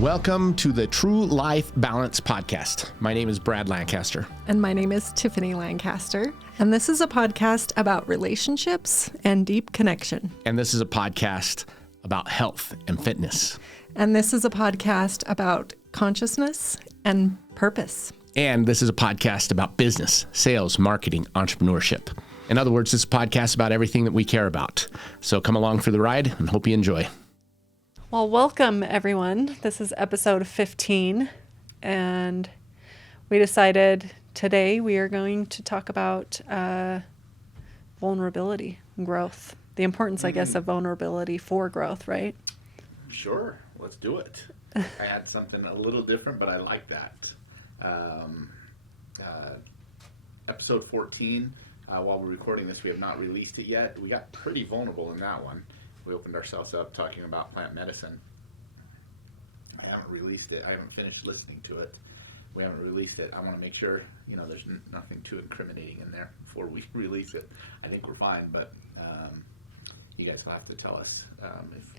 Welcome to the True Life Balance Podcast. My name is Brad Lancaster. And my name is Tiffany Lancaster. And this is a podcast about relationships and deep connection. And this is a podcast about health and fitness. And this is a podcast about consciousness and purpose. And this is a podcast about business, sales, marketing, entrepreneurship. In other words, this is a podcast about everything that we care about. So come along for the ride and hope you enjoy. Well, welcome everyone. This is episode 15, and we decided today we are going to talk about vulnerability and growth. The importance, I guess, of vulnerability for growth, right? Sure, let's do it. I had something a little different, but I like that. Episode 14, while we're recording this, we have not released it yet. We got pretty vulnerable in that one. We opened ourselves up talking about plant medicine. I haven't released it. I haven't finished listening to it. We haven't released it. I want to make sure, there's nothing too incriminating in there before we release it. I think we're fine, but you guys will have to tell us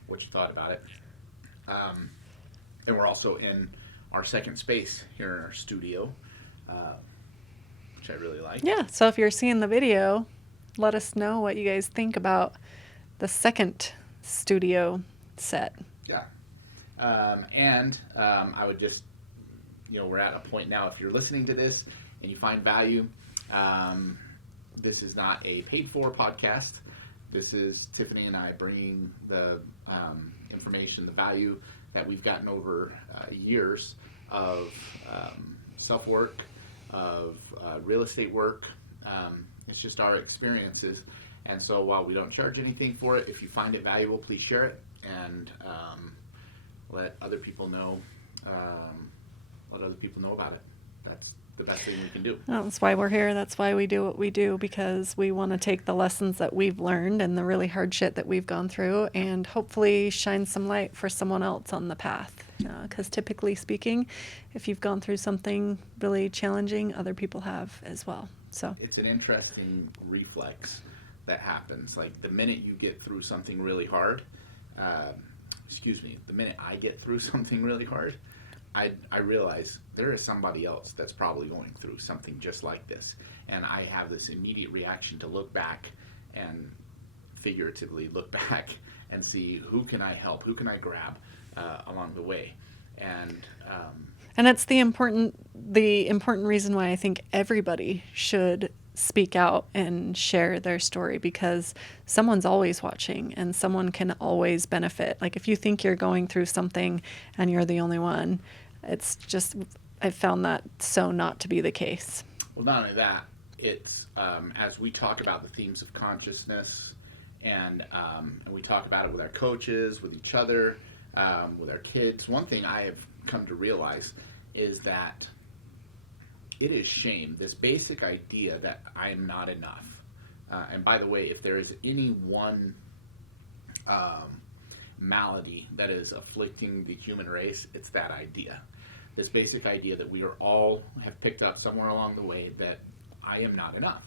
what you thought about it. And we're also in our second space here in our studio, which I really like. Yeah, so if you're seeing the video, let us know what you guys think about the second studio set. Yeah. I would just, we're at a point now, if you're listening to this and you find value, this is not a paid-for podcast. This is Tiffany and I bringing the information, the value that we've gotten over years of self-work, of real estate work. It's just our experiences. And so while we don't charge anything for it, if you find it valuable, please share it and let other people know. About it. That's the best thing we can do. Well, that's why we're here. That's why we do what we do, because we want to take the lessons that we've learned and the really hard shit that we've gone through and hopefully shine some light for someone else on the path. Because typically speaking, if you've gone through something really challenging, other people have as well. So it's an interesting reflex that happens. Like the minute you get through something really hard, the minute I get through something really hard, I realize there is somebody else that's probably going through something just like this. And I have this immediate reaction to look back and figuratively look back and see who can I help, who can I grab along the way. And it's the important reason why I think everybody should speak out and share their story, because someone's always watching and someone can always benefit. Like if you think you're going through something and you're the only one, it's just, I've found that so not to be the case. Well, not only that, it's as we talk about the themes of consciousness and we talk about it with our coaches, with each other, with our kids, one thing I have come to realize is that it is shame, this basic idea that I am not enough. And by the way, if there is any one malady that is afflicting the human race, it's that idea. This basic idea that we are all have picked up somewhere along the way that I am not enough.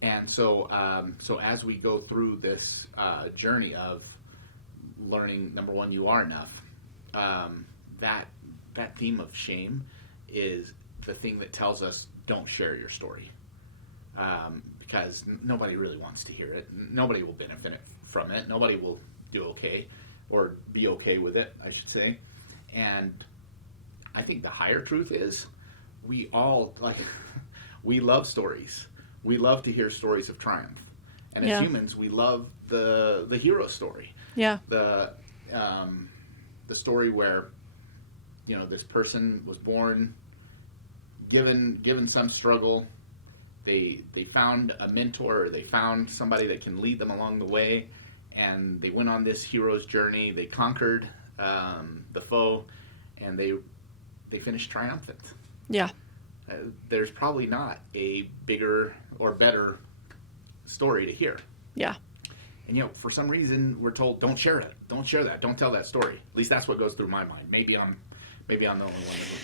And so as we go through this journey of learning, number one, you are enough, that theme of shame is the thing that tells us don't share your story, because nobody really wants to hear it. Nobody will benefit from it. Nobody will do okay or be okay with it, I should say. And I think the higher truth is we all we love stories. We love to hear stories of triumph. And as humans, we love the hero story. Yeah. The story where, this person was born given some struggle, they found a mentor, or they found somebody that can lead them along the way, and they went on this hero's journey. They conquered the foe, and they finished triumphant. Yeah. There's probably not a bigger or better story to hear. Yeah. And for some reason we're told don't share it, don't share that, don't tell that story. At least that's what goes through my mind. Maybe I'm the only one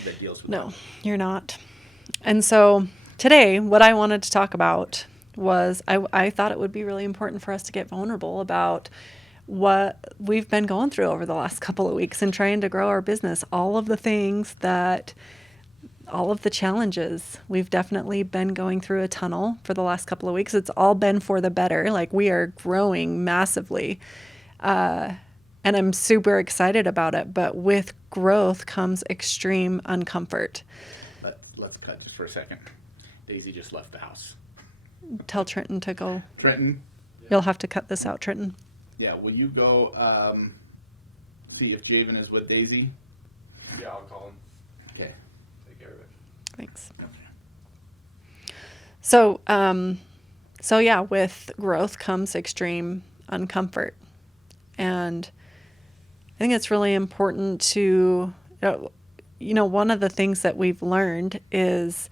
that deals with that. No, you're not. And so today, what I wanted to talk about was I thought it would be really important for us to get vulnerable about what we've been going through over the last couple of weeks and trying to grow our business. All of the challenges. We've definitely been going through a tunnel for the last couple of weeks. It's all been for the better. Like, we are growing massively. And I'm super excited about it. But with growth comes extreme uncomfort. Let's cut just for a second. Daisy just left the house. Tell Trenton to go. Trenton? You'll have to cut this out, Trenton. Yeah, will you go see if Javen is with Daisy? Yeah, I'll call him. Okay. Take care of it. Thanks. Okay. So yeah, with growth comes extreme uncomfort. And I think it's really important to, one of the things that we've learned is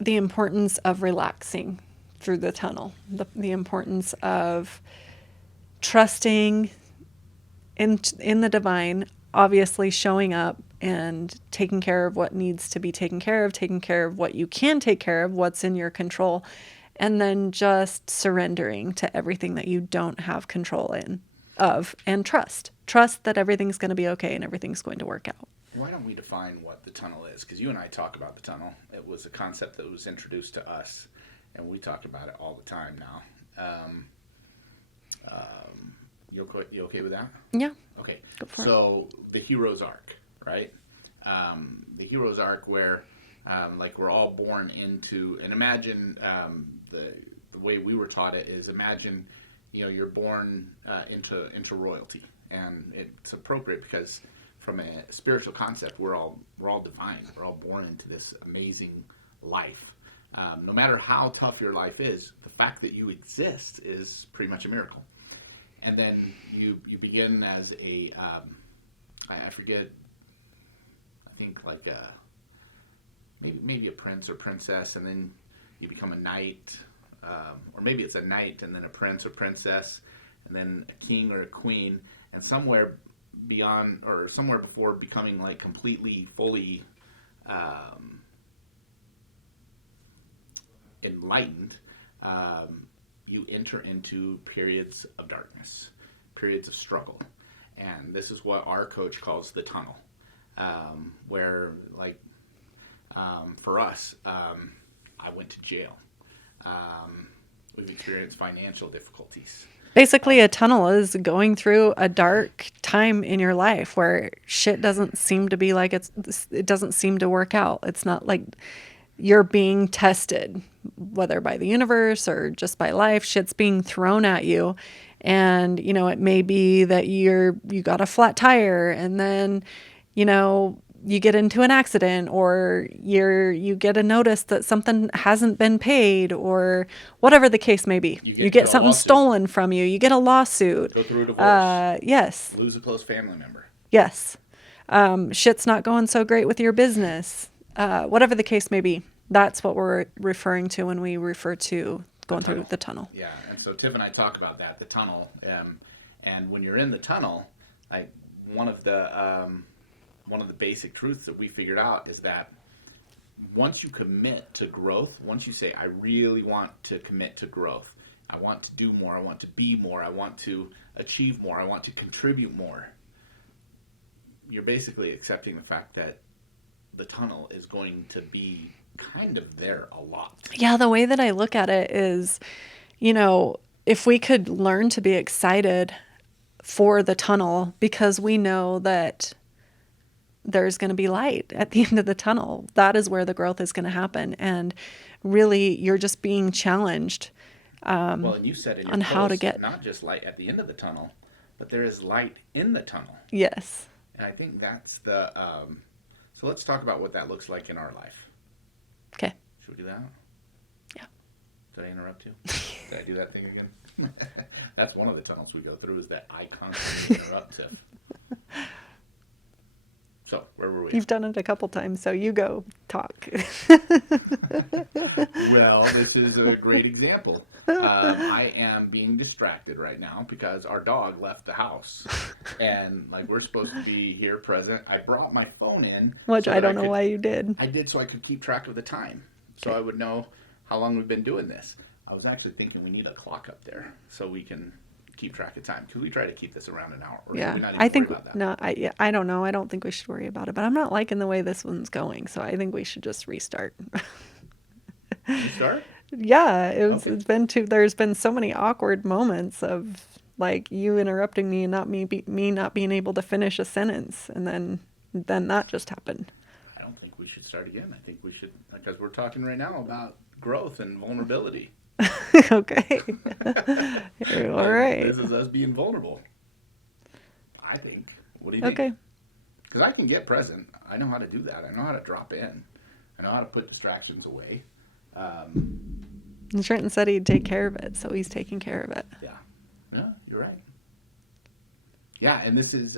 the importance of relaxing through the tunnel, the importance of trusting in the divine, obviously showing up and taking care of what needs to be taken care of what you can take care of, what's in your control, and then just surrendering to everything that you don't have control of, and trust that everything's going to be okay and everything's going to work out. Why don't we define what the tunnel is? Because you and I talk about the tunnel. It was a concept that was introduced to us, and we talk about it all the time now. You okay with that? Yeah. Okay. Go for so the hero's arc, right? The hero's arc where, like, we're all born into, and imagine the way we were taught it is, imagine, you're born into royalty, and it's appropriate because from a spiritual concept, we're all divine. We're all born into this amazing life. No matter how tough your life is, the fact that you exist is pretty much a miracle. And then you begin as a, I forget, I think like maybe a prince or princess, and then you become a knight, or maybe it's a knight and then a prince or princess, and then a king or a queen, and somewhere beyond or somewhere before becoming like completely, fully enlightened, you enter into periods of darkness, periods of struggle. And this is what our coach calls the tunnel, where, like, for us, I went to jail. We've experienced financial difficulties. Basically, a tunnel is going through a dark time in your life where shit doesn't seem to be like it doesn't seem to work out. It's not like you're being tested, whether by the universe or just by life. Shit's being thrown at you. And, it may be that you got a flat tire, and then, you get into an accident, or you get a notice that something hasn't been paid, or whatever the case may be. You get something stolen from you. You get a lawsuit. Go through a divorce. Yes. Lose a close family member. Yes. Shit's not going so great with your business. Whatever the case may be. That's what we're referring to when we refer to going through the tunnel. Yeah, and so Tiff and I talk about that, the tunnel. And when you're in the tunnel, one of the basic truths that we figured out is that once you commit to growth, once you say, I really want to commit to growth, I want to do more, I want to be more, I want to achieve more, I want to contribute more, you're basically accepting the fact that the tunnel is going to be kind of there a lot. Yeah, the way that I look at it is, if we could learn to be excited for the tunnel, because we know that there's going to be light at the end of the tunnel, that is where the growth is going to happen. And really, you're just being challenged well, and you said in your on post, how to get not just light at the end of the tunnel, but there is light in the tunnel. Yes. And I think that's the so let's talk about what that looks like in our life. Okay. Should we do that? Yeah. Did I interrupt you? Did I do that thing again? That's one of the tunnels we go through, is that I constantly interrupt Tiff. So, where were we? You've done it a couple times, so you go talk. Well, this is a great example. I am being distracted right now because our dog left the house. And, we're supposed to be here present. I brought my phone in. Which I don't know why you did. I did so I could keep track of the time. So I would know how long we've been doing this. I was actually thinking we need a clock up there so we can keep track of time? Could we try to keep this around an hour? Or should Yeah, we not even I think worry about that? no. I don't know. I don't think we should worry about it. But I'm not liking the way this one's going, so I think we should just restart. You start? Yeah, Okay. it's been too. There's been so many awkward moments of like you interrupting me and not me not being able to finish a sentence, and then that just happened. I don't think we should start again. I think we should, because we're talking right now about growth and vulnerability. Okay. All right. This is us being vulnerable. I think. What do you think? Okay. Because I can get present. I know how to do that. I know how to drop in. I know how to put distractions away. And Trenton said he'd take care of it, so he's taking care of it. Yeah. Yeah, you're right. Yeah, and this is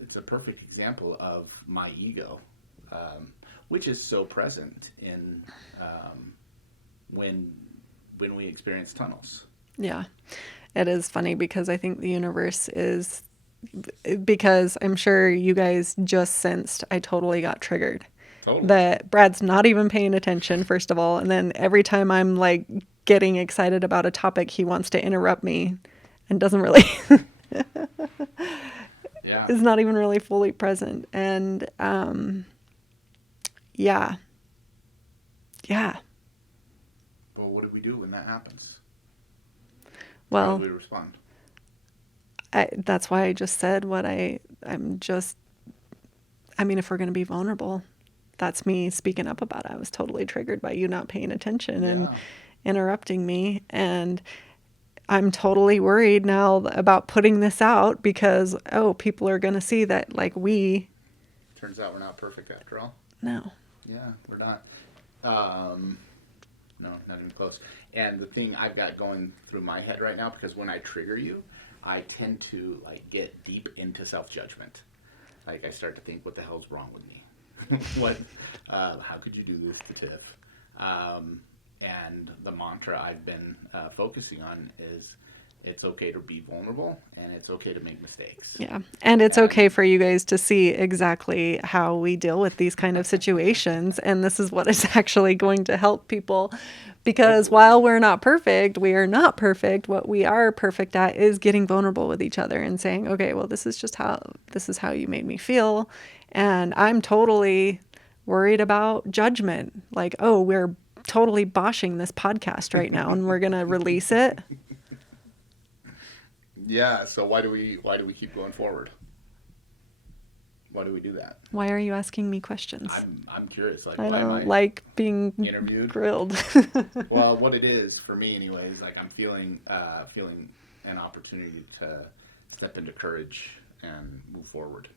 it's a perfect example of my ego, which is so present in when we experience tunnels. Yeah. It is funny because I think the universe is, because I'm sure you guys just sensed I totally got triggered. Totally. That Brad's not even paying attention, first of all. And then every time I'm like getting excited about a topic, he wants to interrupt me and doesn't really, Yeah. is not even really fully present. And yeah. Yeah. But what do we do when that happens? How Well, do we respond? that's why I just said what I mean, if we're going to be vulnerable, that's me speaking up about it. I was totally triggered by you not paying attention and Yeah. interrupting me. And I'm totally worried now about putting this out because, people are going to see that, like, Turns out we're not perfect after all. no. Yeah, we're not. No, not even close. And the thing I've got going through my head right now, because when I trigger you, I tend to like get deep into self-judgment. Like I start to think, what the hell's wrong with me? How could you do this to Tiff? And the mantra I've been focusing on is it's okay to be vulnerable and it's okay to make mistakes. Yeah. And it's okay for you guys to see exactly how we deal with these kind of situations. And this is what is actually going to help people. Because while we're not perfect, we are not perfect. What we are perfect at is getting vulnerable with each other and saying, okay, well, this is how you made me feel. And I'm totally worried about judgment. Like, we're totally boshing this podcast right now and we're going to release it. Yeah. So why do we keep going forward? Why do we do that? Why are you asking me questions? I'm curious. Like, I why am don't I like being interviewed? grilled. Well, what it is for me, anyways, like I'm feeling an opportunity to step into courage and move forward.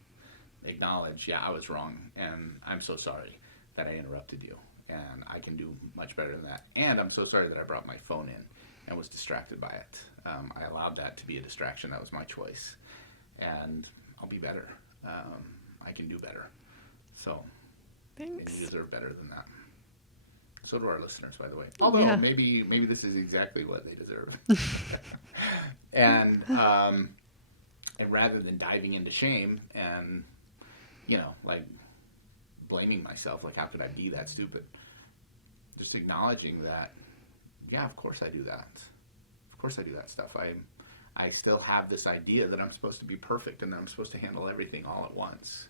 Acknowledge, yeah, I was wrong, and I'm so sorry that I interrupted you, and I can do much better than that. And I'm so sorry that I brought my phone in and was distracted by it. I allowed that to be a distraction. That was my choice, and I'll be better. I can do better. So, and Thanks. you deserve better than that. So do our listeners, by the way. Although Yeah. maybe this is exactly what they deserve. And rather than diving into shame and like blaming myself, like how could I be that stupid? Just acknowledging that, yeah, of course I do that. Of course I do that stuff. I still have this idea that I'm supposed to be perfect and that I'm supposed to handle everything all at once.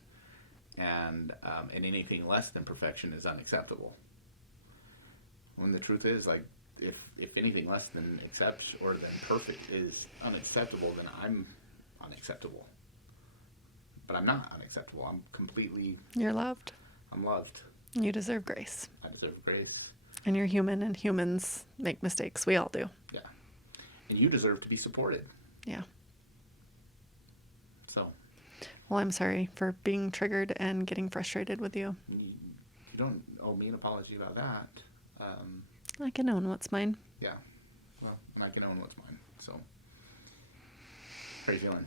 And anything less than perfection is unacceptable. When the truth is, like, if anything less than than perfect is unacceptable, then I'm unacceptable. But I'm not unacceptable. I'm completely... You're loved. I'm loved. You deserve grace. I deserve grace. And you're human, and humans make mistakes. We all do. Yeah. And you deserve to be supported. Yeah. So... Well, I'm sorry for being triggered and getting frustrated with you. You don't owe me an apology about that. I can own what's mine. Yeah. Well, and I can own what's mine. So, how are you feeling?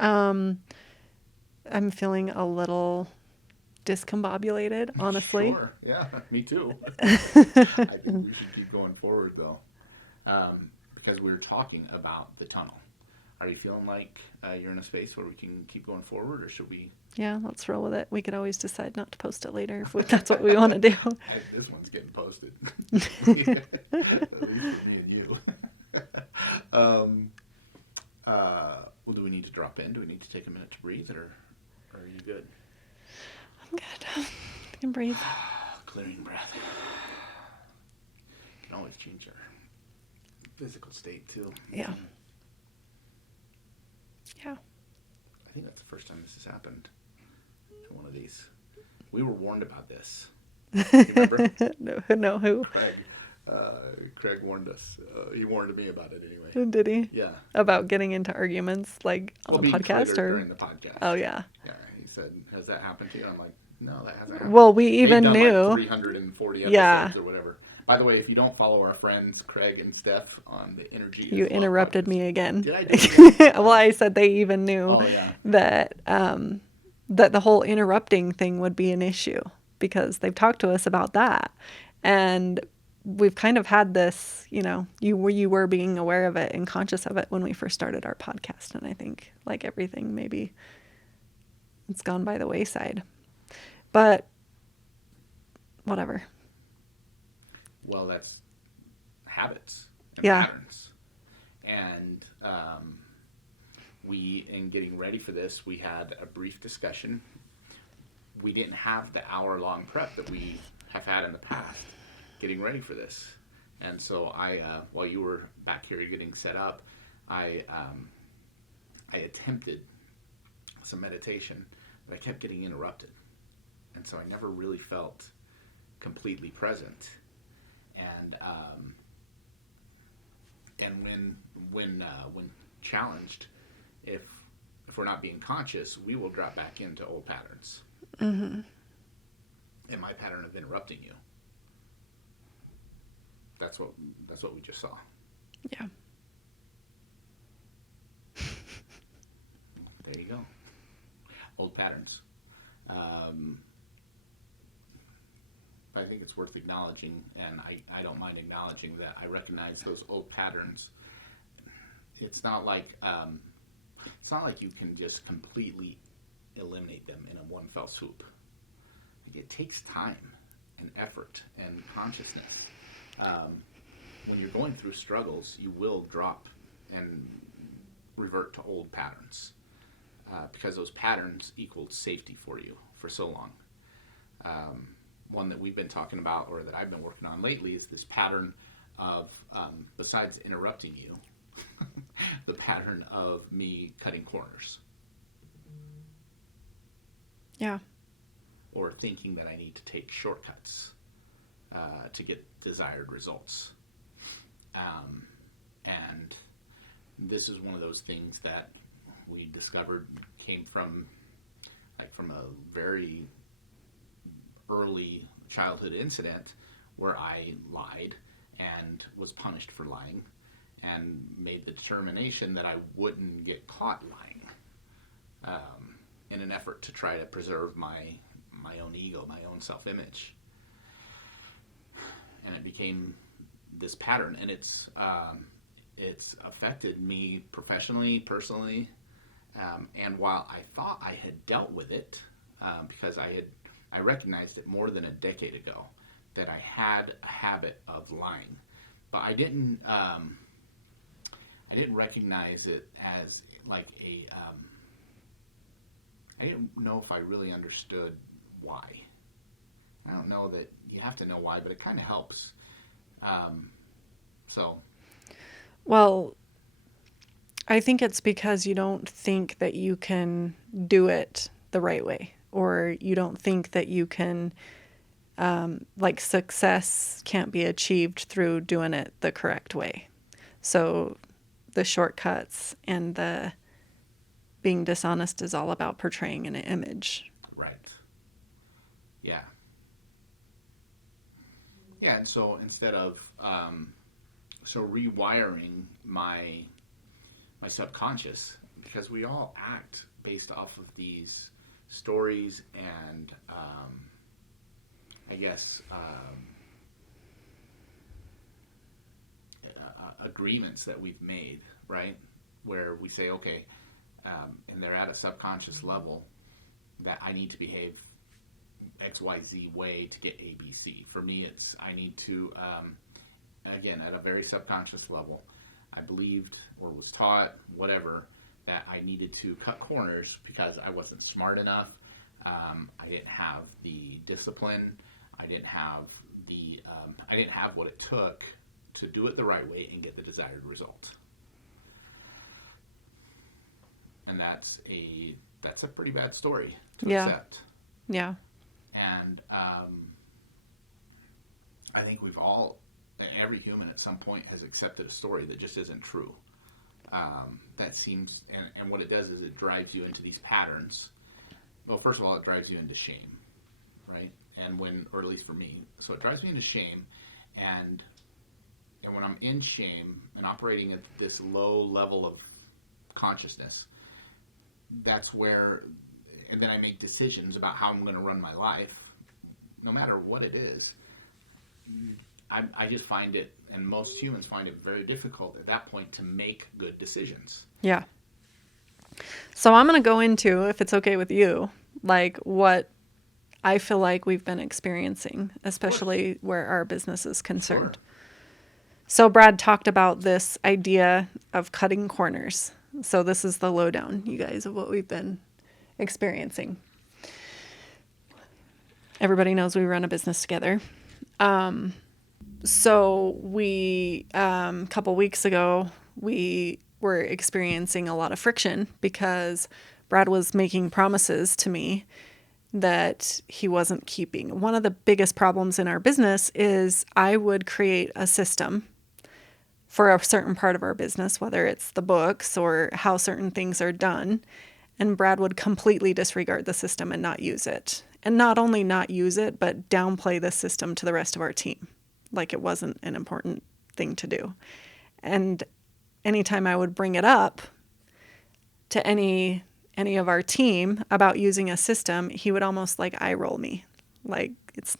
I'm feeling a little discombobulated, honestly. Sure. Yeah, me too. I think we should keep going forward, though, because we were talking about the tunnel. Are you feeling like you're in a space where we can keep going forward, or should we? Yeah, let's roll with it. We could always decide not to post it later if that's what we want to do. This one's getting posted. At least for me and you. Well, do we need to drop in? Do we need to take a minute to breathe, or are you good? I'm good. I can breathe. Clearing breath. Can always change our physical state too. Yeah. Yeah. I think that's the first time this has happened in one of these. We were warned about this. You remember? No, who? Craig. Craig warned us. He warned me about it anyway. Did he? Yeah. About getting into arguments like on the podcast, or during the podcast. Oh yeah. Yeah. He said, "Has that happened to you?" I'm like, "No, that hasn't happened." Well, we even They've done knew. like 340 episodes Yeah. or whatever. By the way, if you don't follow our friends Craig and Steph on the Energy, You is Love interrupted podcast- me again. Did I do that? Well, I said they even knew Oh, yeah. that that the whole interrupting thing would be an issue because they've talked to us about that, and we've kind of had this. You were being aware of it and conscious of it when we first started our podcast, and I think like everything, maybe it's gone by the wayside, but whatever. Well, that's habits and Yeah. patterns. And in getting ready for this, we had a brief discussion. We didn't have the hour-long prep that we have had in the past getting ready for this. And so while you were back here getting set up, I attempted some meditation, but I kept getting interrupted. And so I never really felt completely present. And when challenged, if we're not being conscious, we will drop back into old patterns. Mm-hmm. And my pattern of interrupting you. That's what we just saw. Yeah. There you go. Old patterns. I think it's worth acknowledging, and I don't mind acknowledging that I recognize those old patterns. It's not like you can just completely eliminate them in a one fell swoop. It takes time and effort and consciousness. When you're going through struggles, you will drop and revert to old patterns because those patterns equaled safety for you for so long. One that we've been talking about, or that I've been working on lately, is this pattern of, besides interrupting you, the pattern of me cutting corners. Yeah. Or thinking that I need to take shortcuts to get desired results. And this is one of those things that we discovered came from a very early childhood incident where I lied and was punished for lying and made the determination that I wouldn't get caught lying in an effort to try to preserve my own ego, my own self-image. And it became this pattern, and it's affected me professionally, personally, and while I thought I had dealt with it, because I recognized it more than a decade ago that I had a habit of lying, but I didn't recognize it as like I didn't know if I really understood why. I don't know that you have to know why, but it kind of helps. Well, I think it's because you don't think that you can do it the right way, or you don't think that you can, like success can't be achieved through doing it the correct way. So the shortcuts and the being dishonest is all about portraying an image. Right. Yeah. Yeah, and so instead of rewiring my subconscious, because we all act based off of these stories and I guess agreements that we've made, right? where we say, okay, and they're at a subconscious level that I need to behave XYZ way to get ABC. For me, it's I need to, again, at a very subconscious level, I believed or was taught, whatever, that I needed to cut corners because I wasn't smart enough. I didn't have the discipline. I didn't have what it took to do it the right way and get the desired result. And that's a pretty bad story to accept. Yeah. And I think every human at some point has accepted a story that just isn't true. That seems, and what it does is it drives you into these patterns. Well, first of all, it drives you into shame, right? Or at least for me, so it drives me into shame, and when I'm in shame and operating at this low level of consciousness, that's where, and then I make decisions about how I'm going to run my life, no matter what it is. I just find it, and most humans find it very difficult at that point to make good decisions. Yeah. So I'm going to go into, if it's okay with you, like what I feel like we've been experiencing, especially where our business is concerned. Sure. So Brad talked about this idea of cutting corners. So this is the lowdown, you guys, of what we've been experiencing. Everybody knows we run a business together. So we, a couple weeks ago, we were experiencing a lot of friction because Brad was making promises to me that he wasn't keeping. One of the biggest problems in our business is I would create a system for a certain part of our business, whether it's the books or how certain things are done, and Brad would completely disregard the system and not use it. And not only not use it, but downplay the system to the rest of our team, like it wasn't an important thing to do. And anytime I would bring it up to any of our team about using a system, he would almost like eye roll me. Like, that's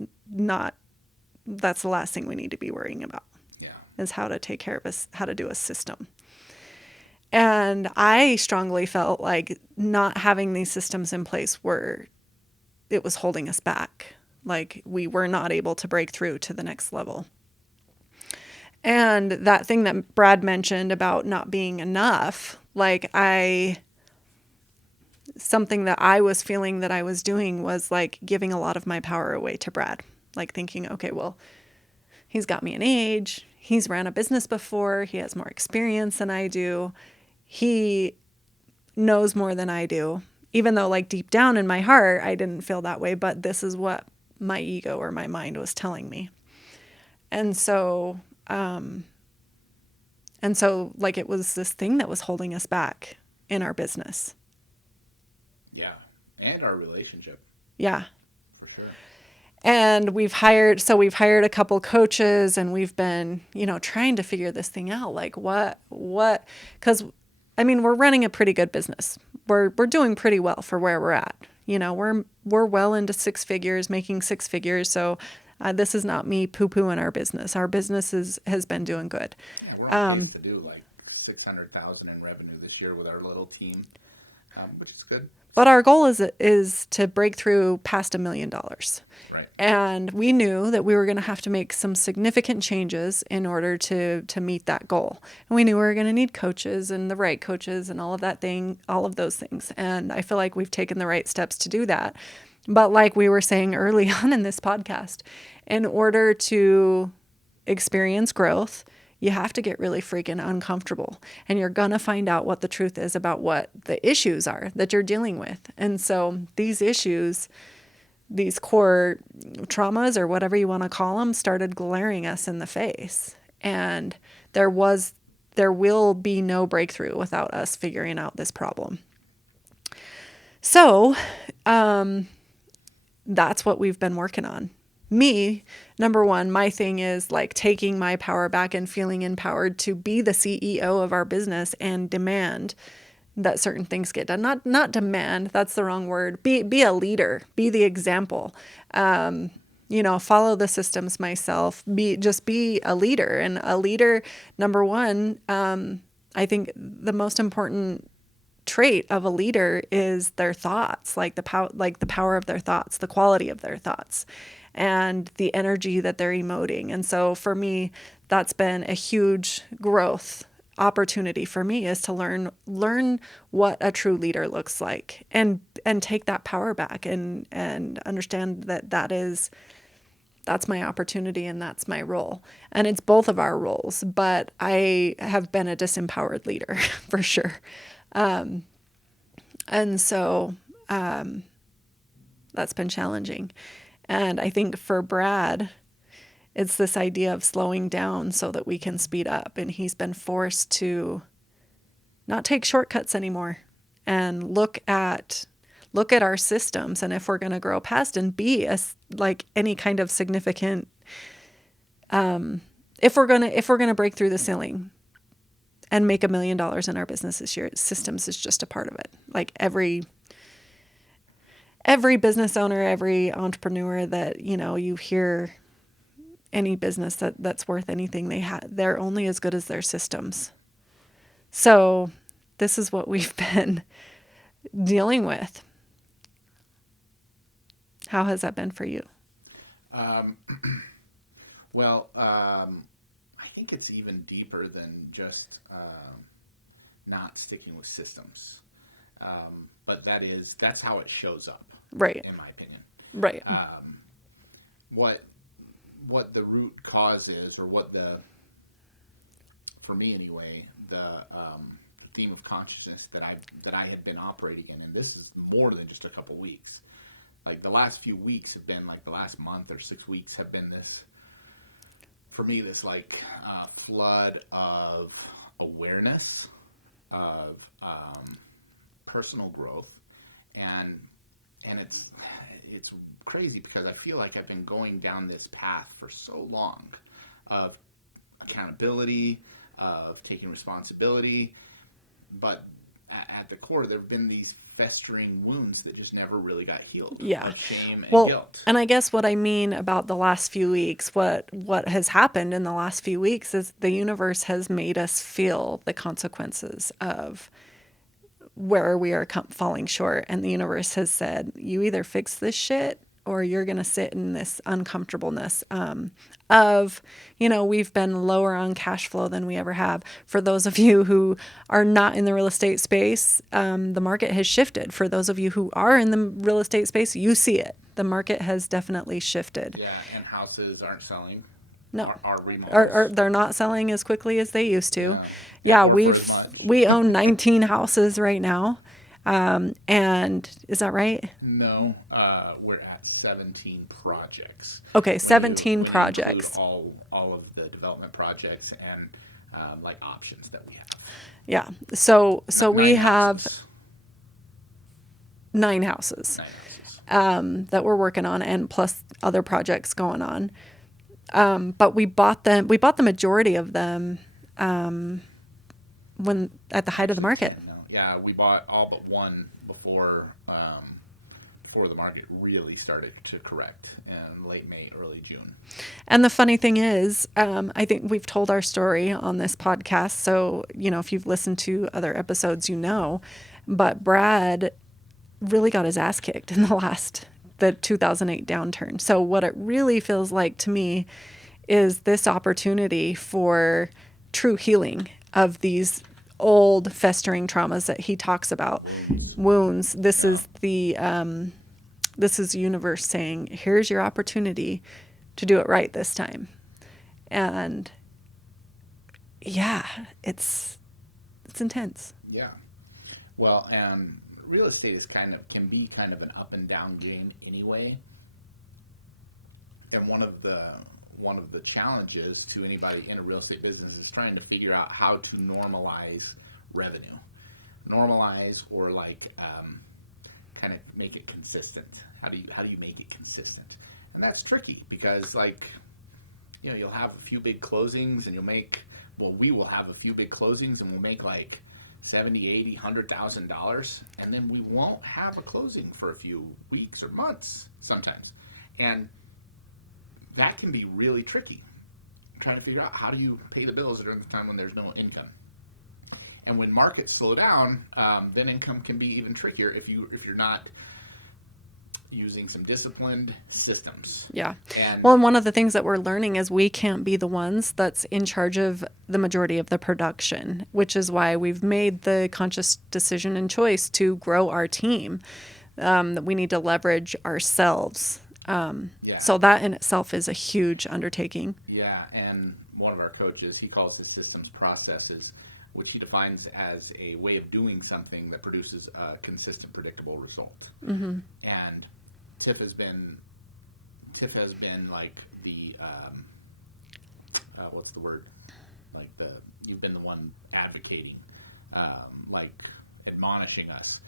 the last thing we need to be worrying about. Yeah. Is how to take care of us, how to do a system. And I strongly felt like not having these systems in place it was holding us back. Like we were not able to break through to the next level. And that thing that Brad mentioned about not being enough, something that I was feeling that I was doing was like giving a lot of my power away to Brad. Like thinking, okay, well, he's got me an age. He's ran a business before. He has more experience than I do. He knows more than I do. Even though like deep down in my heart, I didn't feel that way, but this is what my ego or my mind was telling me. And so like it was this thing that was holding us back in our business. Yeah. And our relationship. Yeah. For sure. And we've hired a couple coaches, and we've been, trying to figure this thing out. Like what, because I mean, we're running a pretty good business. We're doing pretty well for where we're at. We're well into six figures, making six figures. So this is not me poo-pooing our business. Our business has been doing good. Yeah, we're on pace to do like $600,000 in revenue this year with our little team, which is good. But our goal is to break through past $1 million. Right. And we knew that we were going to have to make some significant changes in order to meet that goal. And we knew we were going to need coaches and the right coaches and all of those things. And I feel like we've taken the right steps to do that. But like we were saying early on in this podcast, in order to experience growth, you have to get really freaking uncomfortable, and you're going to find out what the truth is about what the issues are that you're dealing with. And so these issues, these core traumas or whatever you want to call them, started glaring us in the face. And there will be no breakthrough without us figuring out this problem. So, that's what we've been working on. Me, number one, my thing is like taking my power back and feeling empowered to be the CEO of our business and demand that certain things get done. Not demand, that's the wrong word. Be a leader, be the example. Follow the systems myself, be a leader. And a leader, number one, I think the most important trait of a leader is their thoughts, like the power of their thoughts, the quality of their thoughts, and the energy that they're emoting. And so for me, that's been a huge growth opportunity for me, is to learn what a true leader looks like, and take that power back, and understand that that's my opportunity and that's my role. And it's both of our roles, but I have been a disempowered leader for sure. And so that's been challenging. And I think for Brad, it's this idea of slowing down so that we can speed up. And he's been forced to not take shortcuts anymore, and look at our systems. And if we're going to grow past and be like any kind of significant, if we're going to break through the ceiling and make $1 million in our business this year, systems is just a part of it. Like every business owner, every entrepreneur that, you hear, any business that's worth anything, they're only as good as their systems. So this is what we've been dealing with. How has that been for you? Well, I think it's even deeper than just not sticking with systems. But that's how it shows up, Right. in my opinion. Right. What the root cause is, or for me anyway, the theme of consciousness that I had been operating in, and this is more than just a couple weeks. Like the last few weeks have been, like the last month or 6 weeks have been this, for me, this like flood of awareness, of personal growth, and it's crazy because I feel like I've been going down this path for so long of accountability, of taking responsibility, but at the core there have been these festering wounds that just never really got healed. Yeah. Of shame and Well, guilt. and I guess what I mean about the last few weeks, what has happened in the last few weeks is the universe has made us feel the consequences of where we are falling short. And the universe has said, you either fix this shit or you're going to sit in this uncomfortableness of, we've been lower on cash flow than we ever have. For those of you who are not in the real estate space, the market has shifted. For those of you who are in the real estate space, you see it. The market has definitely shifted. Yeah, and houses aren't selling. No, Are remodels. they're not selling as quickly as they used to. Yeah. Yeah, Or for as much. we own 19 houses right now. And is that right? No, we're at 17 projects. Okay, When 17 you projects. include all of the development projects and like options that we have. Yeah. So we 9 have houses. 9 houses 9 houses. that we're working on, and plus other projects going on. But we bought the majority of them when at the height of the market. No, yeah, we bought all but one before the market really started to correct in late May, early June. And the funny thing is, I think we've told our story on this podcast. So, if you've listened to other episodes, but Brad really got his ass kicked in the 2008 downturn. So what it really feels like to me is this opportunity for true healing of these old festering traumas that he talks about. Wounds. This is the universe saying, here's your opportunity to do it right this time. And yeah, it's intense. Yeah. Well, and real estate can be kind of an up and down game anyway. And one of the challenges to anybody in a real estate business is trying to figure out how to normalize revenue. Normalize, or kind of make it consistent. How do you make it consistent? And that's tricky because you'll have a few big closings and we will have a few big closings and we'll make like $70,000, $80,000, $100,000, and then we won't have a closing for a few weeks or months sometimes. And that can be really tricky. Trying to figure out how do you pay the bills during the time when there's no income. And when markets slow down, then income can be even trickier if you're not using some disciplined systems. Yeah. And Well, and one of the things that we're learning is we can't be the ones that's in charge of the majority of the production, which is why we've made the conscious decision and choice to grow our team. That we need to leverage ourselves. Yeah. So that in itself is a huge undertaking. Yeah, and one of our coaches, he calls his systems processes, which he defines as a way of doing something that produces a consistent, predictable result. Mm-hmm. And Tiff has been like the what's the word? Like you've been the one advocating, like admonishing us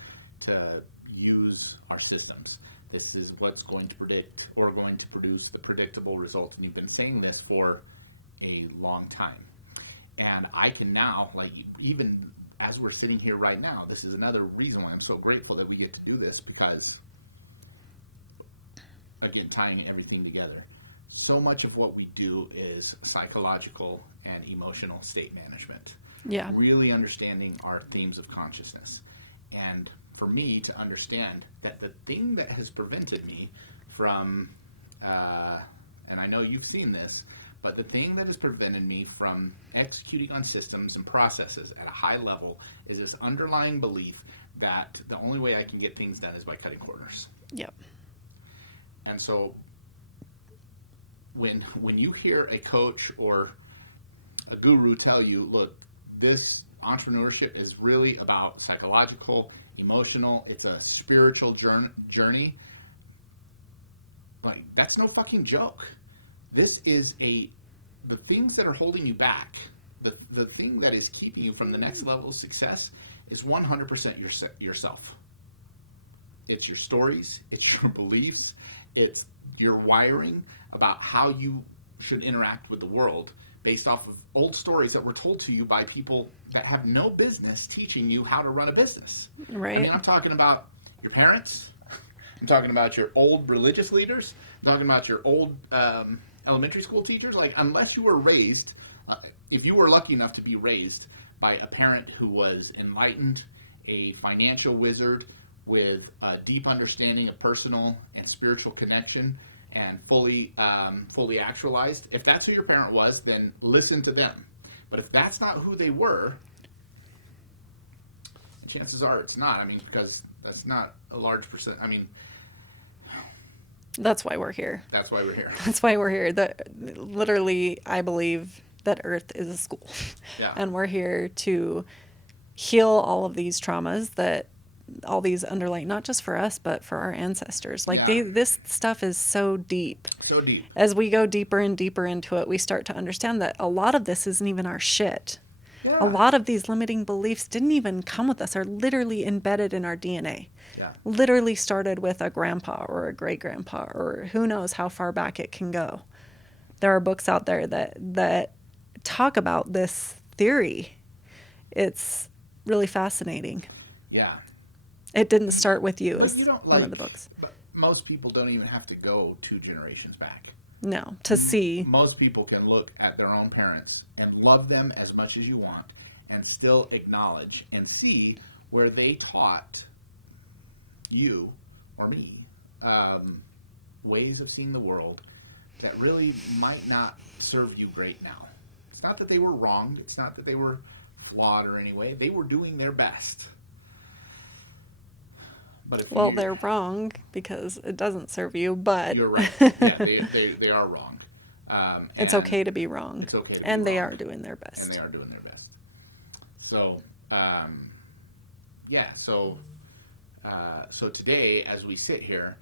to use our systems. This is what's going to predict or going to produce the predictable result. And you've been saying this for a long time. And I can now, like, even as we're sitting here right now, this is another reason why I'm so grateful that we get to do this, because, again, tying everything together, so much of what we do is psychological and emotional state management. Yeah. Really understanding our themes of consciousness. And for me to understand that the thing that has prevented me from, and I know you've seen this, but the thing that has prevented me from executing on systems and processes at a high level is this underlying belief that the only way I can get things done is by cutting corners. Yep. And so when you hear a coach or a guru tell you, look, this entrepreneurship is really about psychological, emotional, it's a spiritual journey, like, that's no fucking joke. This is the things that are holding you back, the thing that is keeping you from the next level of success is 100% yourself. It's your stories, it's your beliefs, it's your wiring about how you should interact with the world based off of old stories that were told to you by people that have no business teaching you how to run a business. Right. I mean, I'm talking about your parents, I'm talking about your old religious leaders, I'm talking about your old elementary school teachers. Like, unless you were raised, if you were lucky enough to be raised by a parent who was enlightened, a financial wizard with a deep understanding of personal and spiritual connection, and fully actualized, if that's who your parent was, then listen to them. But if that's not who they were, chances are it's not. I mean, because that's not a large percent. I mean, That's why we're here. that's why we're here. That's why we're here. Literally, I believe that Earth is a school. Yeah. And we're here to heal all of these traumas that all these underlying, not just for us, but for our ancestors. Like, Yeah. this stuff is so deep. So deep. As we go deeper and deeper into it, we start to understand that a lot of this isn't even our shit. Yeah. A lot of these limiting beliefs didn't even come with us, are literally embedded in our DNA. Yeah. Literally started with a grandpa or a great grandpa, or who knows how far back it can go. There are books out there that talk about this theory. It's really fascinating. Yeah. It didn't start with you But as you don't, one of like- the books. But most people don't even have to go 2 generations back. No, to see. Most people can look at their own parents and love them as much as you want and still acknowledge and see where they taught you or me ways of seeing the world that really might not serve you great now. It's not that they were wrong. It's not that they were flawed or any way. They were doing their best. But if Well, you- they're wrong because it doesn't serve you, but You're right. Yeah, they are wrong. it's and okay to be wrong. It's okay to be and they wrong. are doing their best. And they are doing their best. So, yeah. So today, as we sit here,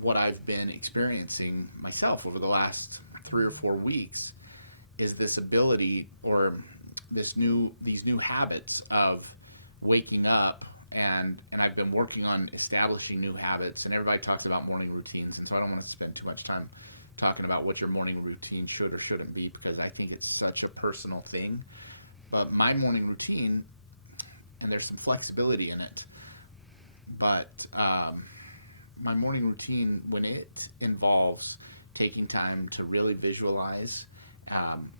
what I've been experiencing myself over the last 3 or 4 weeks is this ability, or these new habits of waking up. And I've been working on establishing new habits, and everybody talks about morning routines, and so I don't want to spend too much time talking about what your morning routine should or shouldn't be, because I think it's such a personal thing. But my morning routine, and there's some flexibility in it, but my morning routine, when it involves taking time to really visualize,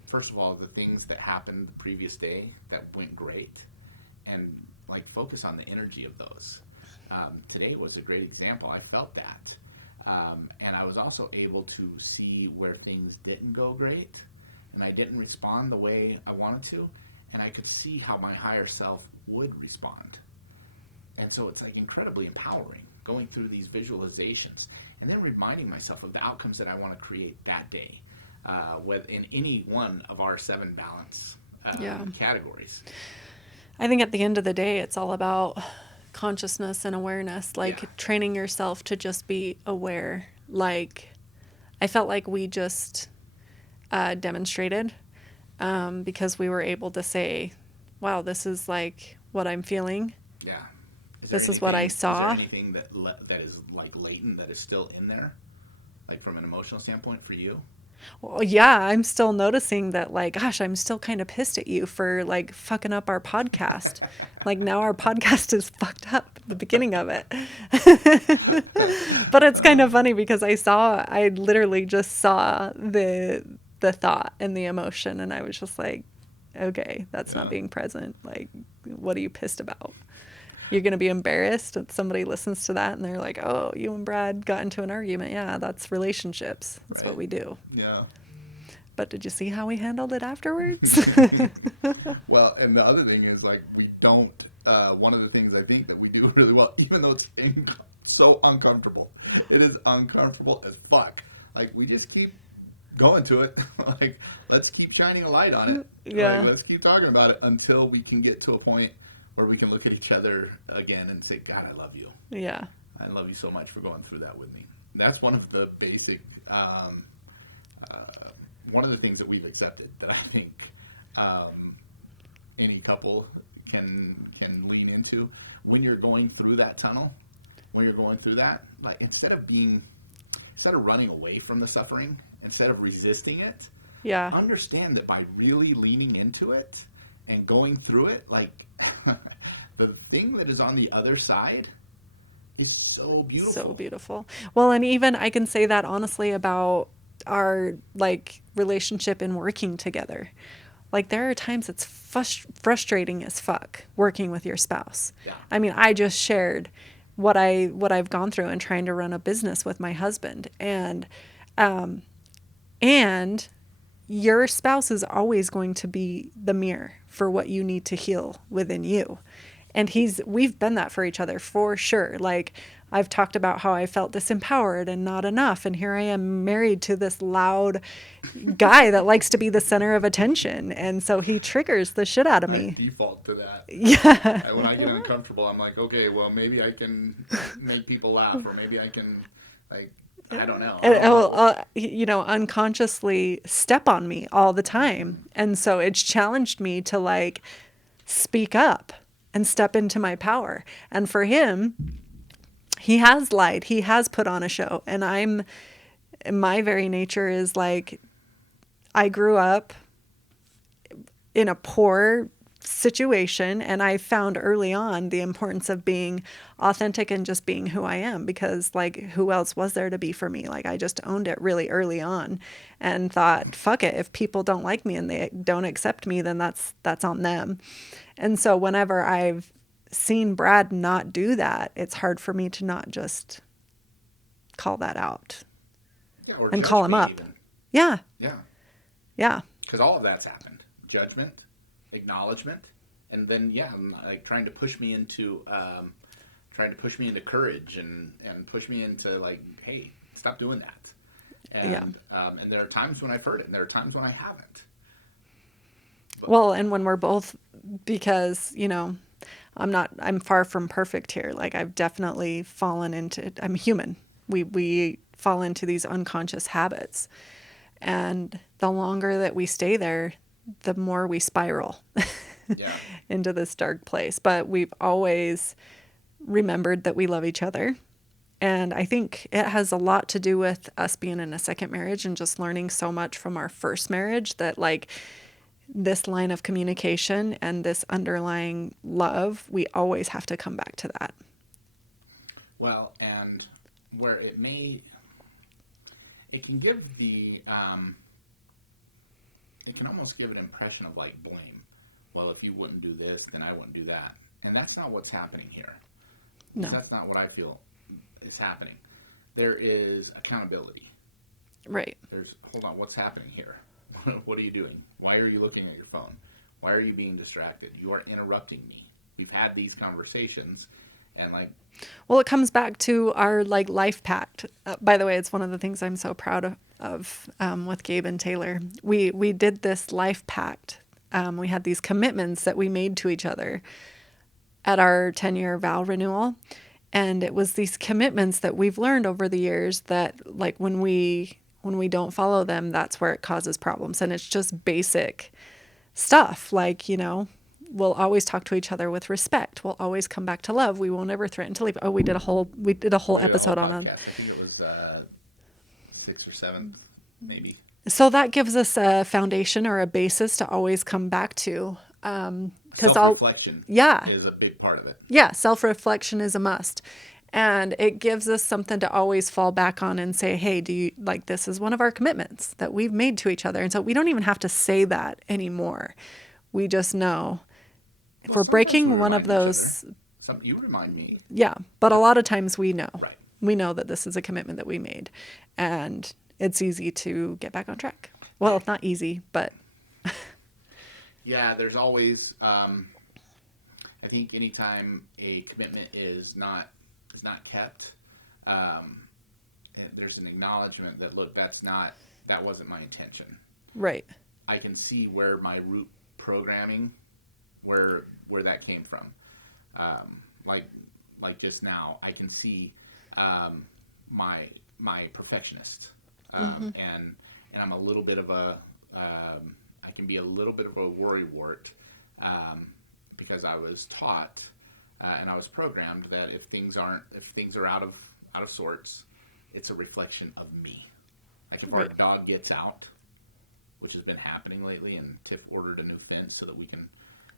first of all, the things that happened the previous day that went great, and like focus on the energy of those. Today was a great example. I felt that. And I was also able to see where things didn't go great and I didn't respond the way I wanted to, and I could see how my higher self would respond. And so it's like incredibly empowering going through these visualizations and then reminding myself of the outcomes that I want to create that day in any one of our 7 balance categories. I think at the end of the day, it's all about consciousness and awareness, like training yourself to just be aware. Like, I felt like we just demonstrated because we were able to say, wow, this is like what I'm feeling. Yeah. This is what I saw. Is there anything that is like latent that is still in there, like from an emotional standpoint for you? Well, yeah, I'm still noticing that, like, gosh, I'm still kind of pissed at you for like fucking up our podcast. Like, now our podcast is fucked up at the beginning of it. But it's kind of funny because I literally just saw the thought and the emotion, and I was just like, okay, that's not being present. Like, what are you pissed about? You're going to be embarrassed that somebody listens to that and they're like, oh, you and Brad got into an argument. Yeah, that's relationships. That's what we do. Yeah. But did you see how we handled it afterwards? Well, and the other thing is, like, we don't, one of the things I think that we do really well, even though it's so uncomfortable, it is uncomfortable as fuck. Like, we just keep going to it. Like, let's keep shining a light on it. Yeah. Like, let's keep talking about it until we can get to a point where we can look at each other again and say, God, I love you. Yeah. I love you so much for going through that with me. That's one of the basic, one of the things that we've accepted that I think any couple can lean into. When you're going through that tunnel, when you're going through that, like, instead of running away from the suffering, instead of resisting it, Yeah. understand that by really leaning into it and going through it, like, the thing that is on the other side is so beautiful. So beautiful. Well, and even I can say that honestly about our like relationship and working together. Like, there are times it's frustrating as fuck working with your spouse. Yeah. I mean, I just shared what I've gone through in trying to run a business with my husband, and your spouse is always going to be the mirror for what you need to heal within you. And we've been that for each other for sure. Like, I've talked about how I felt disempowered and not enough. And here I am married to this loud guy that likes to be the center of attention. And so he triggers the shit out of me. I default to that. Yeah. When I get uncomfortable, I'm like, okay, well, maybe I can make people laugh, or maybe I can, like, I don't know. Unconsciously step on me all the time. And so it's challenged me to like speak up and step into my power. And for him, he has lied. He has put on a show. And my very nature is like, I grew up in a poor situation, and I found early on the importance of being authentic and just being who I am, because like, who else was there to be for me? Like, I just owned it really early on and thought, fuck it, if people don't like me and they don't accept me, then that's on them. And so whenever I've seen Brad not do that, it's hard for me to not just call that out and call him up. Even. Yeah. Yeah. Yeah. Because all of that's happened. Judgment, acknowledgement, and then, like trying to push me into courage and push me into like, hey, stop doing that. And, and there are times when I've heard it, and there are times when I haven't. Well, and when we're both, because, I'm far from perfect here. Like, I've definitely fallen into, I'm human. We fall into these unconscious habits. And the longer that we stay there, the more we spiral into this dark place. But we've always remembered that we love each other. And I think it has a lot to do with us being in a second marriage and just learning so much from our first marriage that, like, this line of communication and this underlying love, we always have to come back to that. Well, and where it can give it can almost give an impression of like blame. well, if you wouldn't do this, then I wouldn't do that. And that's not what's happening here. No. That's not what I feel is happening. There is accountability. Right. There's, hold on, what's happening here? What are you doing? Why are you looking at your phone? Why are you being distracted? You are interrupting me. We've had these conversations, and like, Well, it comes back to our like life pact. By the way, it's one of the things I'm so proud of with Gabe and Taylor. We did this life pact. We had these commitments that we made to each other at our 10-year vow renewal. And it was these commitments that we've learned over the years that like when we don't follow them, that's where it causes problems. And it's just basic stuff like, we'll always talk to each other with respect. We'll always come back to love. We won't ever threaten to leave. Oh, we did a whole episode on it. I think it was 6th or 7th, maybe. So that gives us a foundation or a basis to always come back to. Self-reflection is a big part of it. Yeah, self-reflection is a must. And it gives us something to always fall back on and say, hey, this is one of our commitments that we've made to each other. And so we don't even have to say that anymore. We just know if we're breaking one of those. You remind me. Yeah, but a lot of times we know. Right. We know that this is a commitment that we made. And it's easy to get back on track. Well, it's not easy, but... Yeah, there's always, I think anytime a commitment is not kept, there's an acknowledgement that, look, that wasn't my intention. Right. I can see where my root programming, where that came from. Like just now, I can see my perfectionist, and I'm a little bit of a I can be a little bit of a worrywart because I was taught and I was programmed that if things are out of sorts, it's a reflection of me. Like if our dog gets out, which has been happening lately, and Tiff ordered a new fence so that we can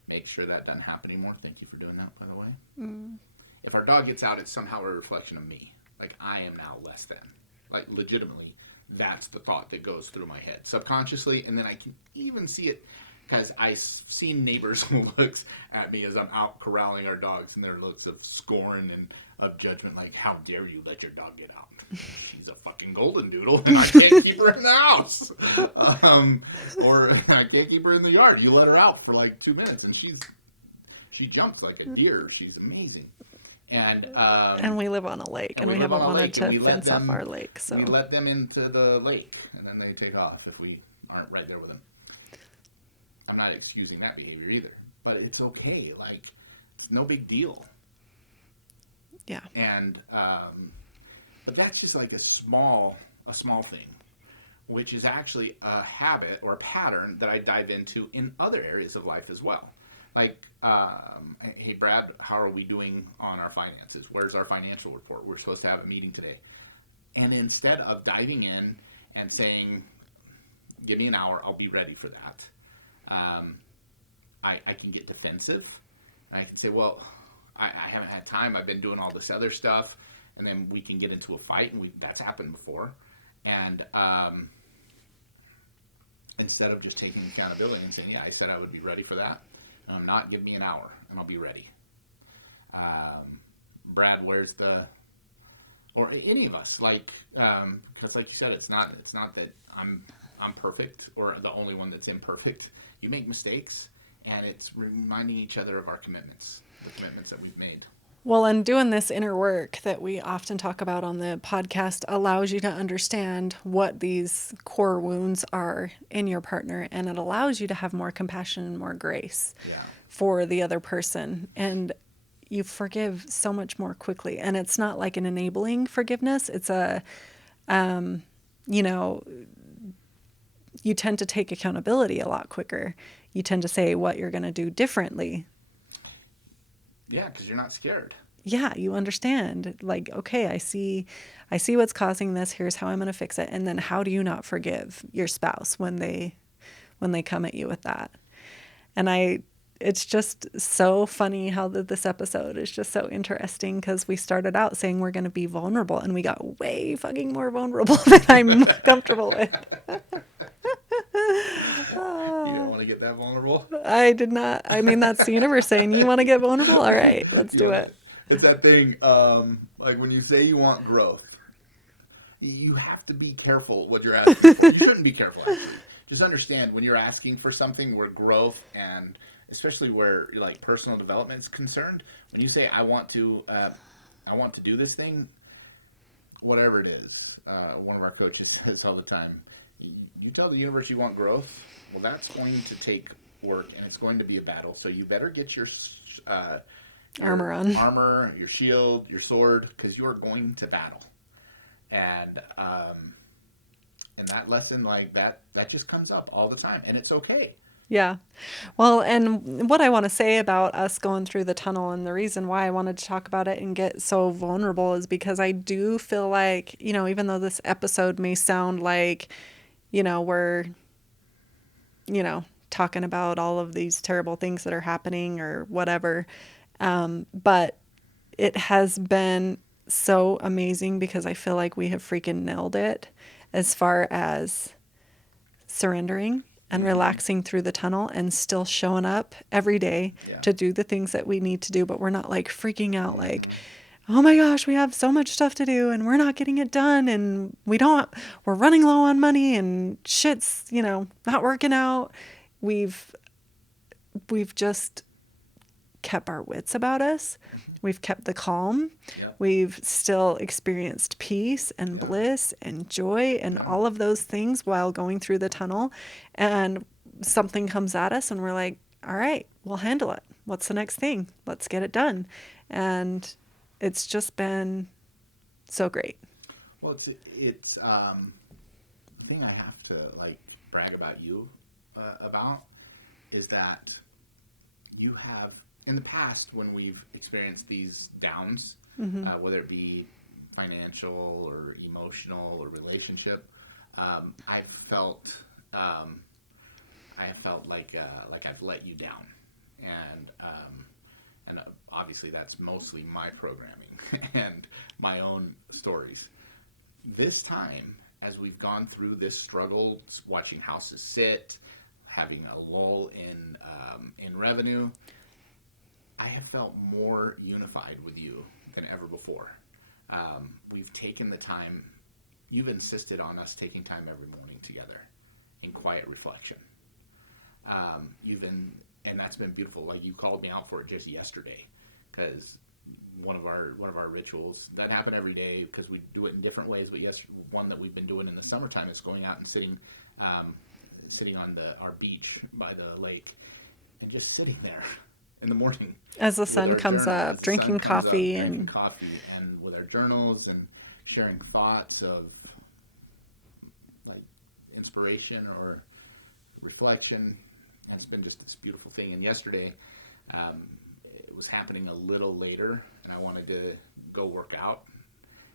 make sure that doesn't happen anymore. Thank you for doing that, by the way. Mm. If our dog gets out, it's somehow a reflection of me. Like I am now less than. Like legitimately, that's the thought that goes through my head subconsciously, and then I can even see it because I've seen neighbors' looks at me as I'm out corralling our dogs, and their looks of scorn and of judgment, like, how dare you let your dog get out? She's a fucking golden doodle, and I can't keep her in the house. Or I can't keep her in the yard. You let her out for like 2 minutes, and she jumps like a deer. She's amazing. And we live on a lake, and we haven't wanted to fence off our lake. So we let them into the lake, and then they take off if we aren't right there with them. I'm not excusing that behavior either, but it's okay. Like, it's no big deal. Yeah. And but that's just like a small thing, which is actually a habit or a pattern that I dive into in other areas of life as well. Like, hey, Brad, how are we doing on our finances? Where's our financial report? We're supposed to have a meeting today. And instead of diving in and saying, give me an hour, I'll be ready for that, I can get defensive. And I can say, well, I haven't had time. I've been doing all this other stuff. And then we can get into a fight, and that's happened before. And instead of just taking accountability and saying, yeah, I said I would be ready for that. I'm not. Give me an hour, and I'll be ready. Brad, where's or any of us, like, because like you said, it's not that I'm perfect or the only one that's imperfect. You make mistakes, and it's reminding each other of our commitments, the commitments that we've made. Well, and doing this inner work that we often talk about on the podcast allows you to understand what these core wounds are in your partner, and it allows you to have more compassion and more grace for the other person. And you forgive so much more quickly. And it's not like an enabling forgiveness. It's you tend to take accountability a lot quicker. You tend to say what you're going to do differently. Yeah, because you're not scared. Yeah, you understand. Like, okay, I see what's causing this. Here's how I'm going to fix it. And then how do you not forgive your spouse when they come at you with that? And it's just so funny how this episode is just so interesting because we started out saying we're going to be vulnerable, and we got way fucking more vulnerable than I'm comfortable with. You don't want to get that vulnerable? I did not. I mean, that's the universe saying, you want to get vulnerable? All right, let's do it. It's that thing, like when you say you want growth, you have to be careful what you're asking for. You shouldn't be careful, actually. Just understand when you're asking for something where growth and especially where like personal development is concerned, when you say I want to do this thing, whatever it is, one of our coaches says all the time, you tell the universe you want growth, well, that's going to take work and it's going to be a battle. So you better get your Armor on. armor, your shield, your sword, because you are going to battle. And that lesson like that just comes up all the time, and it's okay. Yeah. Well, and what I want to say about us going through the tunnel and the reason why I wanted to talk about it and get so vulnerable is because I do feel like, even though this episode may sound like, we're, talking about all of these terrible things that are happening or whatever, but it has been so amazing because I feel like we have freaking nailed it as far as surrendering and relaxing through the tunnel and still showing up every day to do the things that we need to do. But we're not like freaking out like, oh my gosh, we have so much stuff to do and we're not getting it done. And we're running low on money and shit's, not working out. We've just kept our wits about us. We've kept the calm. Yeah. We've still experienced peace and bliss and joy and all of those things while going through the tunnel. And something comes at us and we're like, all right, we'll handle it. What's the next thing? Let's get it done. And it's just been so great. Well, it's the thing I have to like brag about you about is that you have in the past when we've experienced these downs, whether it be financial or emotional or relationship, I've felt like I've let you down, and obviously that's mostly my programming and my own stories. This time, as we've gone through this struggle, watching houses sit, having a lull in revenue, I have felt more unified with you than ever before. We've taken the time. You've insisted on us taking time every morning together in quiet reflection. And that's been beautiful. Like you called me out for it just yesterday, because one of our rituals that happen every day because we do it in different ways. But one that we've been doing in the summertime is going out and sitting on our beach by the lake and just sitting there in the morning as the sun comes up, drinking coffee and with our journals and sharing thoughts of like inspiration or reflection. And it's been just this beautiful thing. And yesterday, it was happening a little later, and I wanted to go work out.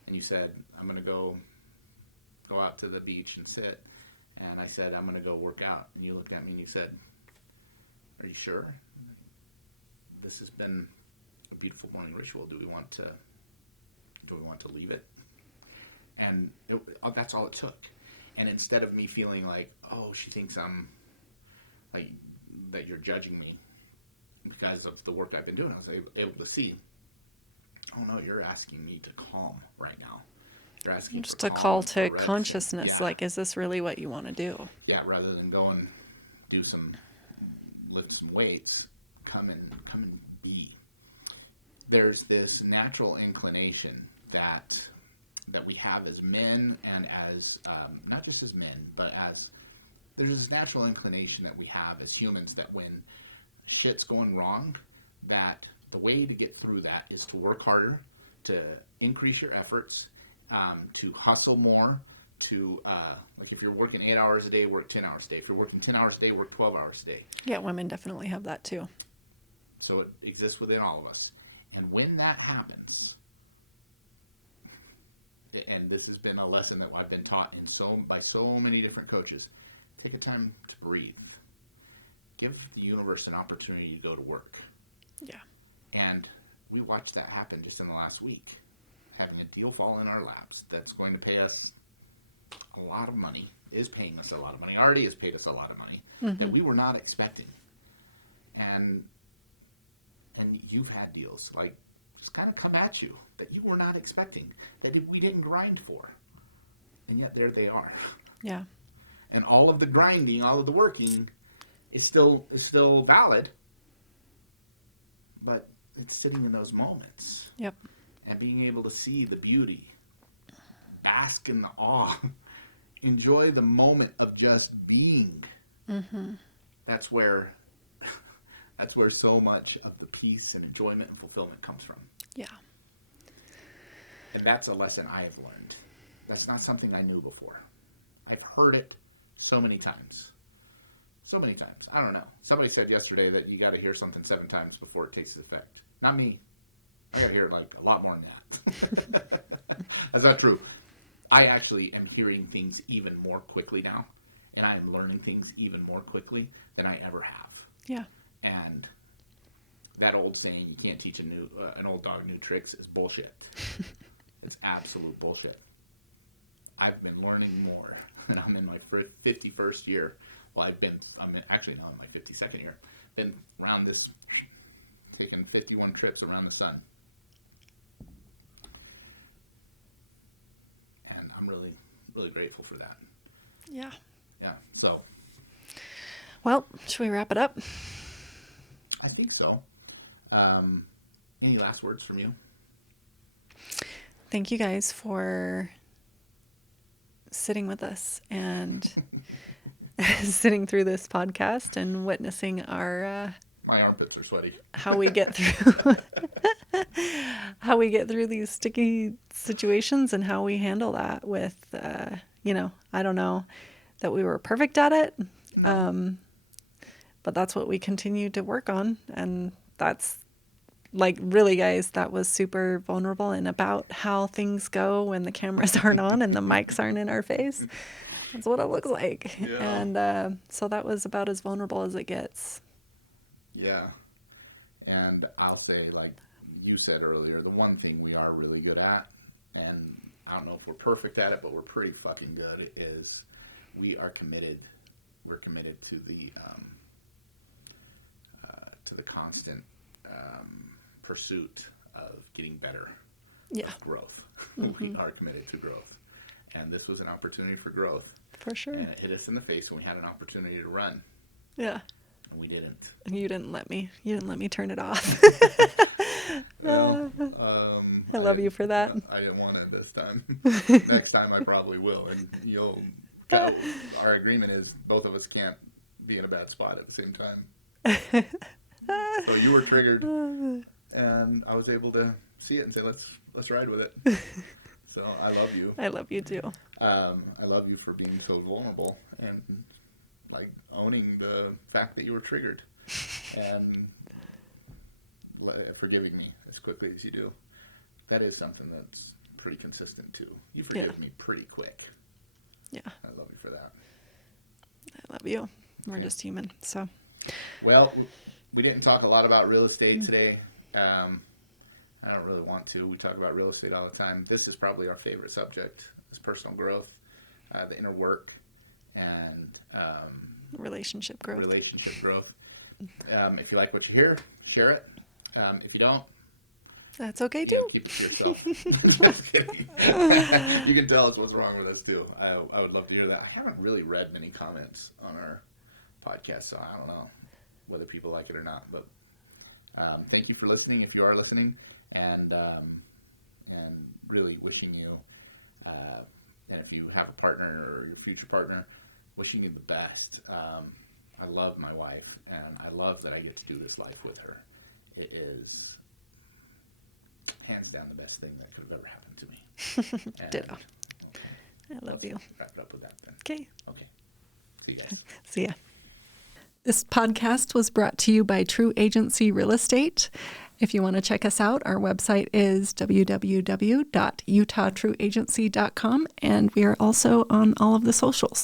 And you said, "I'm going to go out to the beach and sit." And I said, "I'm going to go work out." And you looked at me and you said, "Are you sure? This has been a beautiful morning ritual. Do we want to leave it?" And that's all it took. And instead of me feeling like, "Oh, she thinks I'm like that you're judging me because of the work I've been doing," I was able to see, oh no, you're asking me to calm right now. You're asking just for a call calm, to for rest. consciousness. Yeah. Like, is this really what you want to do? Yeah, rather than go and lift some weights, come and be. There's this natural inclination that we have as men and as not just as men, but as there's this natural inclination that we have as humans that when shit's going wrong, that the way to get through that is to work harder, to increase your efforts, to hustle more, to like if you're working 8 hours a day, work 10 hours a day. If you're working 10 hours a day, work 12 hours a day. Yeah, women definitely have that too. So it exists within all of us. And when that happens, and this has been a lesson that I've been taught by so many different coaches, take a time to breathe. Give the universe an opportunity to go to work. Yeah. And we watched that happen just in the last week, having a deal fall in our laps that's going to pay us a lot of money, is paying us a lot of money, already has paid us a lot of money, that we were not expecting. And you've had deals like just kind of come at you that you were not expecting, that we didn't grind for. And yet there they are. Yeah. And all of the grinding, all of the working is still valid, but it's sitting in those moments. Yep. And being able to see the beauty, bask in the awe, enjoy the moment of just being. Mm-hmm. That's where so much of the peace and enjoyment and fulfillment comes from. Yeah. And that's a lesson I have learned. That's not something I knew before. I've heard it so many times. So many times. I don't know. Somebody said yesterday that you got to hear something 7 times before it takes effect. Not me. I got to hear it like a lot more than that. That's not true. I actually am hearing things even more quickly now, and I am learning things even more quickly than I ever have. Yeah. And that old saying, you can't teach an old dog new tricks, is bullshit. It's absolute bullshit. I've been learning more, and I'm in my 51st year. Well, I'm actually now in my 52nd year. Been around this, taking 51 trips around the sun. And I'm really, really grateful for that. Yeah. Yeah, so. Well, should we wrap it up? I think so. Any last words from you? Thank you guys for sitting with us and sitting through this podcast and witnessing our My armpits are sweaty. how we get through these sticky situations and how we handle that with I don't know that we were perfect at it, but that's what we continue to work on, and that's like, really, guys, that was super vulnerable and about how things go when the cameras aren't on and the mics aren't in our face. That's what it looks like. Yeah. And so that was about as vulnerable as it gets. Yeah. And I'll say, like you said earlier, the one thing we are really good at, and I don't know if we're perfect at it, but we're pretty fucking good, is we are committed. We're committed to the constant pursuit of getting better, of growth. Mm-hmm. We are committed to growth. And this was an opportunity for growth. For sure. And it hit us in the face when we had an opportunity to run. Yeah. And we didn't. And you didn't let me turn it off. Well, I love you for that. I didn't want it this time. Next time I probably will. And our agreement is both of us can't be in a bad spot at the same time. So you were triggered, and I was able to see it and say, let's ride with it. So I love you. I love you too. I love you for being so vulnerable and like owning the fact that you were triggered and forgiving me as quickly as you do. That is something that's pretty consistent too. You forgive me pretty quick. Yeah. I love you for that. I love you. We're just human. So. Well, we didn't talk a lot about real estate today. I don't really want to. We talk about real estate all the time. This is probably our favorite subject, is personal growth, the inner work, and relationship growth. If you like what you hear, share it. If you don't, that's okay too. Keep it to yourself. Just kidding. You can tell us what's wrong with us too. I would love to hear that. I haven't really read many comments on our podcast, so I don't know whether people like it or not. But thank you for listening, if you are listening, and really wishing you, and if you have a partner or your future partner, wishing you the best. I love my wife, and I love that I get to do this life with her. It is hands down the best thing that could have ever happened to me. Ditto. Okay. I love you. Wrap it up with that then. Okay. Okay. See you guys. See ya. This podcast was brought to you by True Agency Real Estate. If you want to check us out, our website is www.utahtrueagency.com, and we are also on all of the socials.